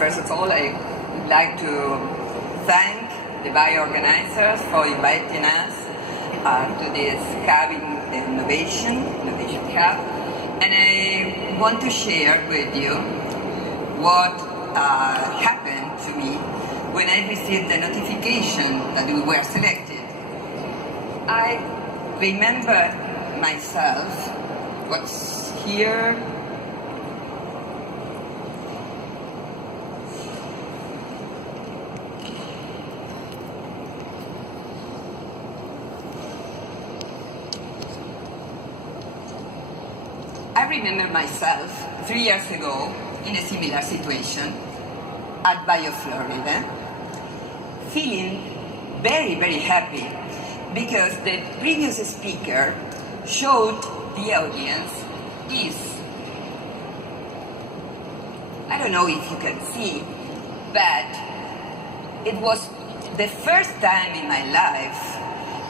First of all, I would like to thank the bio-organizers for inviting us to this hub in Innovation Hub. And I want to share with you what happened to me when I received the notification that we were selected. I remember myself, what's here, I remember myself 3 years ago in a similar situation at Biopharm, feeling very, very happy because the previous speaker showed the audience this. I don't know if you can see, but it was the first time in my life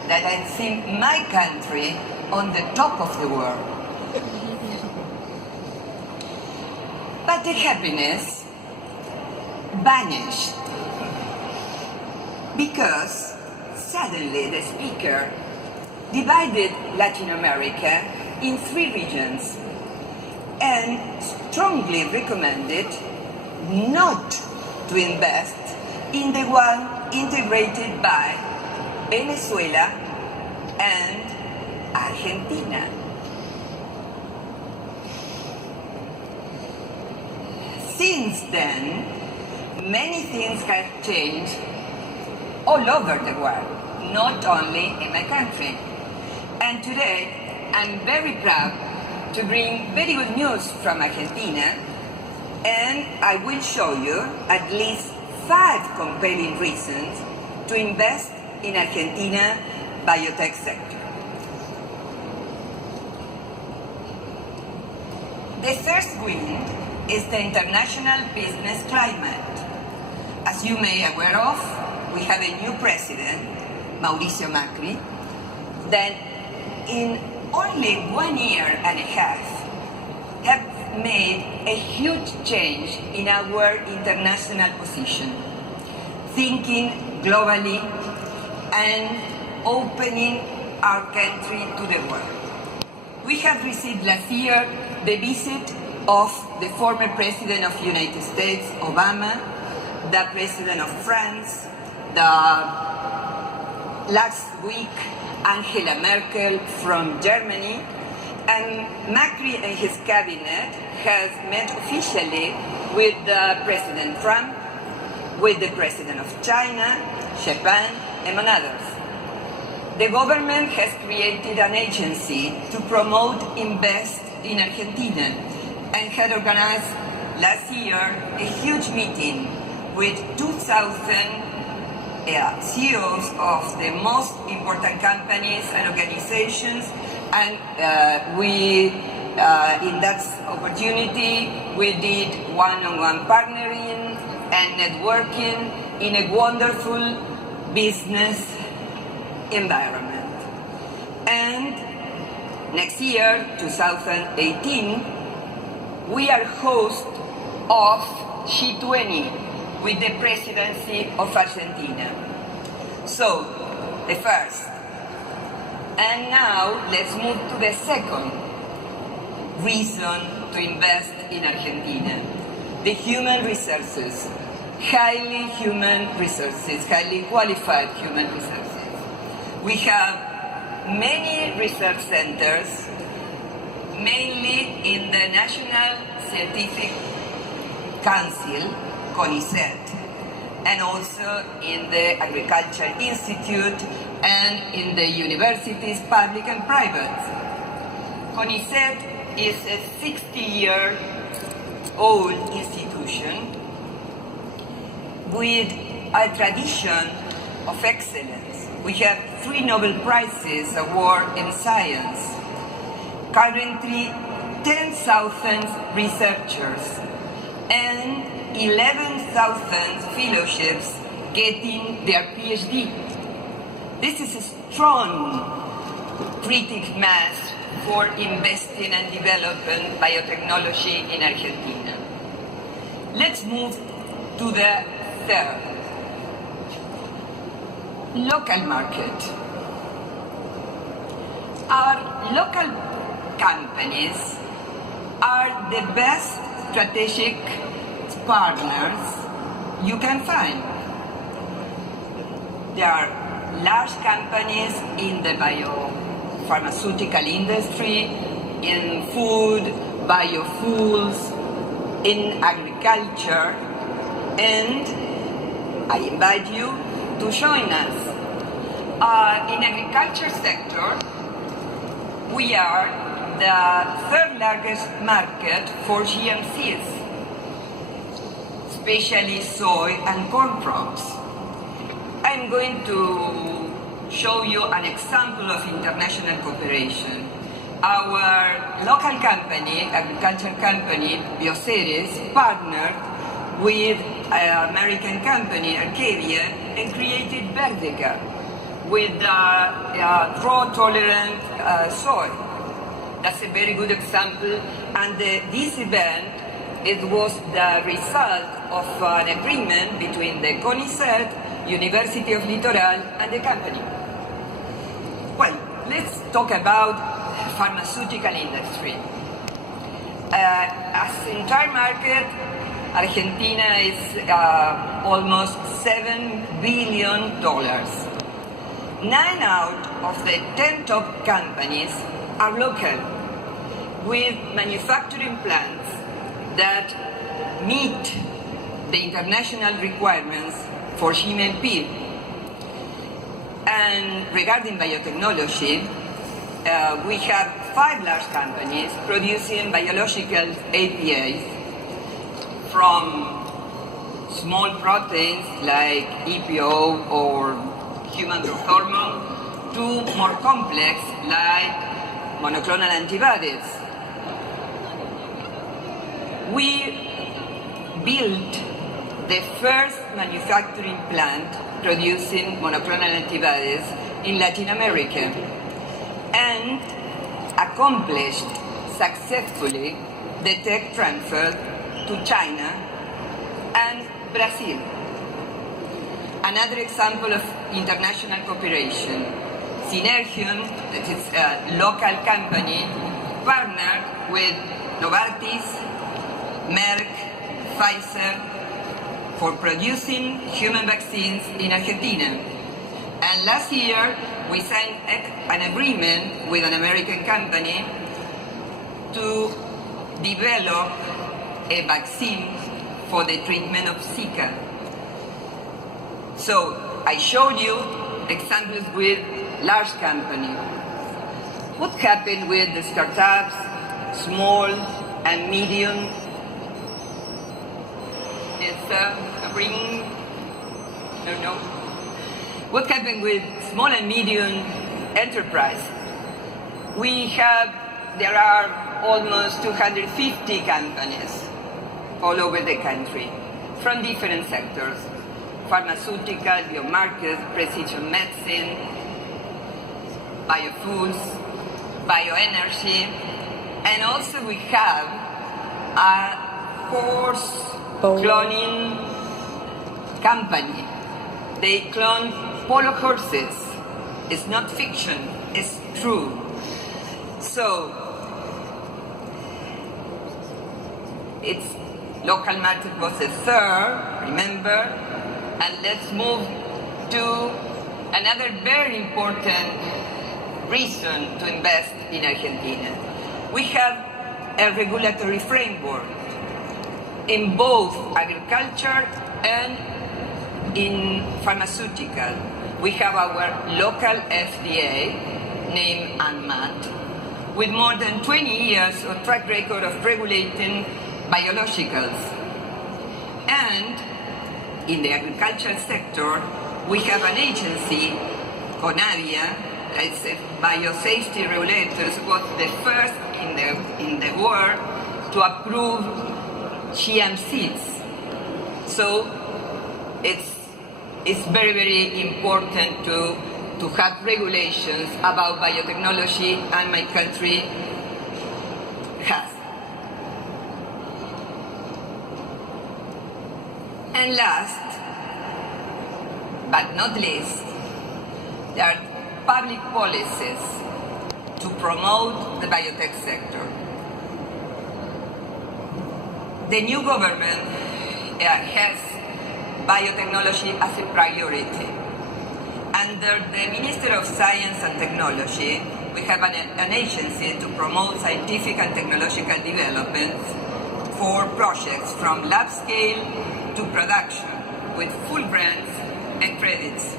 that I'd seen my country on the top of the world. But the happiness vanished because suddenly the speaker divided Latin America in 3 regions and strongly recommended not to invest in the one integrated by Venezuela and Argentina. Since then, many things have changed all over the world, not only in my country. And today, I'm very proud to bring very good news from Argentina, and I will show you at least 5 compelling reasons to invest in Argentina biotech sector. The first win is the international business climate. As you may be aware of, we have a new president, Mauricio Macri, that in only 1 year and a half have made a huge change in our international position, thinking globally and opening our country to the world. We have received last year the visit of the former President of the United States, Obama, the President of France, last week Angela Merkel from Germany, and Macri and his cabinet has met officially with President Trump, with the President of China, Japan, among others. The government has created an agency to promote invest in Argentina and had organized last year a huge meeting with 2,000 CEOs of the most important companies and organizations, and in that opportunity we did one-on-one partnering and networking in a wonderful business environment. And next year, 2018, we are host of G20 with the presidency of Argentina. So, the first. And now, let's move to the second reason to invest in Argentina. The human resources. Highly qualified human resources. We have many research centers, mainly in the National Scientific Council, CONICET, and also in the Agriculture Institute and in the universities, public and private. CONICET is a 60-year-old institution with a tradition of excellence. We have 3 Nobel Prizes award in science. Currently, 10,000 researchers and 11,000 fellowships getting their PhD. This is a strong critical mass for investing and developing biotechnology in Argentina. Let's move to the third. Local market. Our local companies are the best strategic partners you can find. There are large companies in the biopharmaceutical industry, in food, biofuels, in agriculture, and I invite you to join us. In agriculture sector, we are the third largest market for GM seeds, especially soy and corn crops. I'm going to show you an example of international cooperation. Our local company, agriculture company, Bioceres, partnered with an American company, Arcadia, and created Verdeca with drought-tolerant soy. That's a very good example, and this event, it was the result of an agreement between the CONICET, University of Litoral, and the company. Well, let's talk about pharmaceutical industry. As entire market, Argentina is almost $7 billion. 9 out of the 10 top companies are local, with manufacturing plants that meet the international requirements for GMP. And regarding biotechnology, we have 5 large companies producing biological APIs, from small proteins like EPO or human growth hormone to more complex like monoclonal antibodies. We built the first manufacturing plant producing monoclonal antibodies in Latin America and accomplished successfully the tech transfer to China and Brazil. Another example of international cooperation, Synergium, that is a local company, partnered with Novartis, Merck, Pfizer, for producing human vaccines in Argentina. And last year, we signed an agreement with an American company to develop a vaccine for the treatment of Zika. So I showed you examples with large companies. What happened with the startups, small and medium? It's a ring. No. What happened with small and medium enterprise? There are almost 250 companies all over the country from different sectors: pharmaceutical, biomarkers, precision medicine, biofuels, bioenergy, and also we have a horse cloning company. They clone polo horses. It's not fiction, it's true. So, it's local market was the third, remember? And let's move to another very important reason to invest in Argentina. We have a regulatory framework in both agriculture and in pharmaceutical. We have our local FDA named ANMAT, with more than 20 years of track record of regulating biologicals. And in the agricultural sector, we have an agency, CONAVIA, it's a biosafety regulator, was the first in the world to approve GM seeds. So it's very, very important to have regulations about biotechnology, and my country has. And last, but not least, there are public policies to promote the biotech sector. The new government has biotechnology as a priority. Under the Minister of Science and Technology, we have an agency to promote scientific and technological developments for projects from lab scale to production with full grants and credits.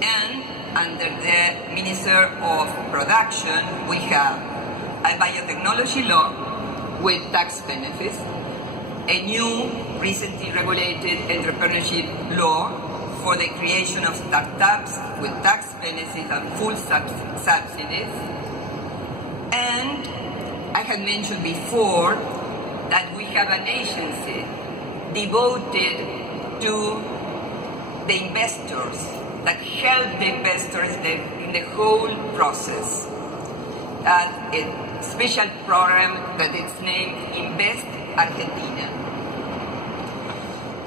And under the Minister of Production, we have a biotechnology law with tax benefits, a new recently regulated entrepreneurship law for the creation of startups with tax benefits and full subsidies. And I had mentioned before that we have an agency devoted to the investors, that help the investors in the whole process. A special program that is named Invest Argentina.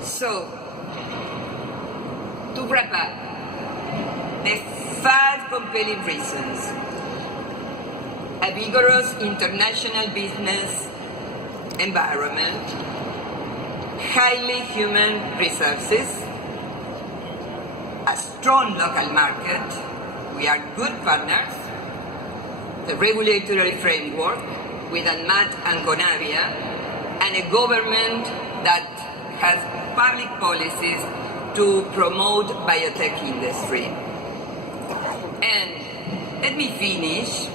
So, to wrap up, the 5 compelling reasons: a vigorous international business environment, highly human resources, a strong local market, we are good partners, the regulatory framework with ANMAT and CONAVIA, and a government that has public policies to promote biotech industry. And let me finish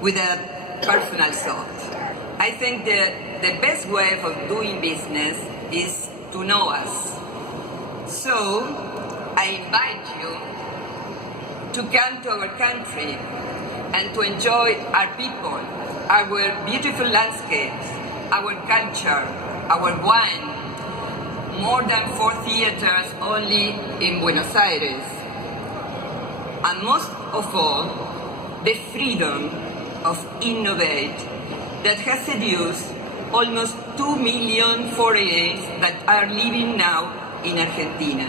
with a personal thought. I think that the best way of doing business is to know us. So, I invite you to come to our country and to enjoy our people, our beautiful landscapes, our culture, our wine, more than 4 theaters only in Buenos Aires, and most of all, the freedom of innovate that has seduced almost 2 million foreigners that are living now in Argentina.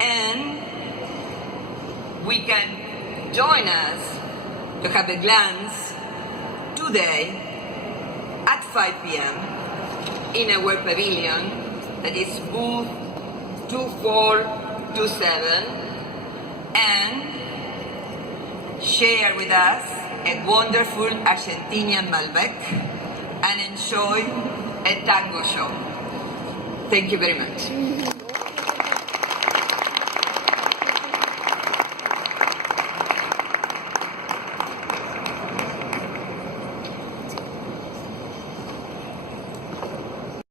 And we can join us to have a glance today at 5 p.m. in our pavilion, that is booth 2427, and share with us a wonderful Argentinian Malbec and enjoy a tango show. Thank you very much.